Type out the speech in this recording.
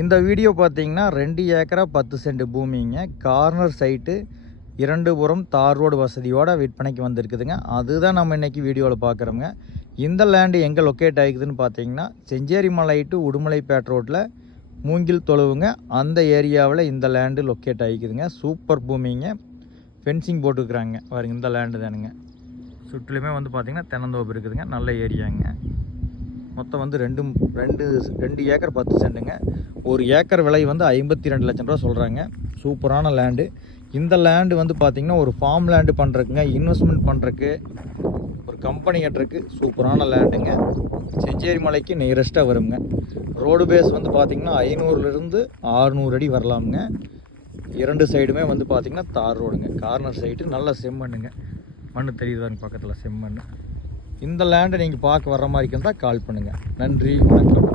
இந்த வீடியோ பார்த்தீங்கன்னா 2 ஏக்கரா 10 சென்ட் பூமிங்க. கார்னர் சைட்டு 2 புறம் தார் ரோடு வசதியோட விற்பனைக்கு வந்திருக்குதுங்க. அதுதான் நம்ம இன்றைக்கி வீடியோவில் பார்க்குறோங்க. இந்த லேண்டு எங்கே லொக்கேட் ஆகிக்குதுன்னு பார்த்தீங்கன்னா செஞ்சேரி மலை டு உடுமலைப்பேட் ரோட்டில் மூங்கில் தொழுவுங்க. அந்த ஏரியாவில் இந்த லேண்டு லொக்கேட் ஆகிக்குதுங்க. சூப்பர் பூமிங்க. ஃபென்சிங் போட்டுக்கிறாங்க பாருங்க. இந்த லேண்டு தானுங்க. சுற்றிலுமே வந்து பார்த்திங்கன்னா தென்னந்தோப்பு இருக்குதுங்க. நல்ல ஏரியாங்க. மொத்தம் வந்து 2 ஏக்கர் 10 சென்ட்டுங்க. ஒரு ஏக்கர் விலை வந்து 52 லட்சம் ரூபா சொல்கிறாங்க. சூப்பரான லேண்டு. இந்த லேண்டு வந்து பார்த்திங்கன்னா ஒரு ஃபார்ம் லேண்டு பண்ணுறதுக்குங்க, இன்வெஸ்ட்மெண்ட் பண்ணுறதுக்கு, ஒரு கம்பெனி கட்டுறதுக்கு சூப்பரான லேண்டுங்க. செஞ்சேரி மலைக்கு நியரஸ்ட்டாக வருங்க. ரோடு பேஸ் வந்து பார்த்திங்கன்னா 500லேருந்து 600 அடி வரலாமுங்க. 2 சைடுமே வந்து பார்த்திங்கன்னா தார் ரோடுங்க. கார்னர் சைடு நல்ல செம்மண்ணுங்க. மண் தெரியுதாங்க பக்கத்தில் செம்மண். இந்த லேண்டை நீங்கள் பார்க்க வர்ற மாதிரி இருந்தால் கால் பண்ணுங்கள். நன்றி, வணக்கம்.